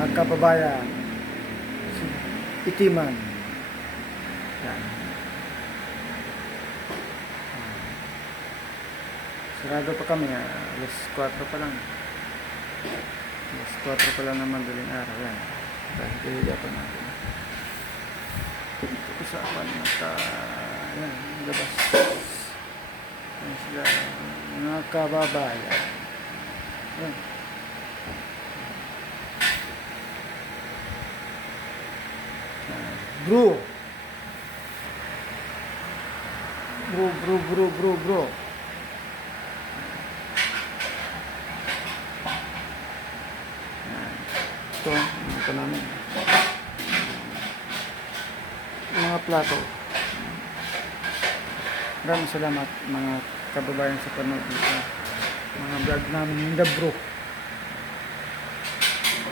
mga kababayan, itiman. Yan. Sarado pa kami, alas 4 pa lang. Alas 4 pa lang ng madaling araw. Yan. Dahil kahiga pa natin. Ito usapan at yan, labas. Yan sila, mga kababayan. Yan. Bro. Bro. Ito, ito namin. Mga plato. Maraming salamat mga kababayan sa panood dito. Mga vlog namin, yung The Bro.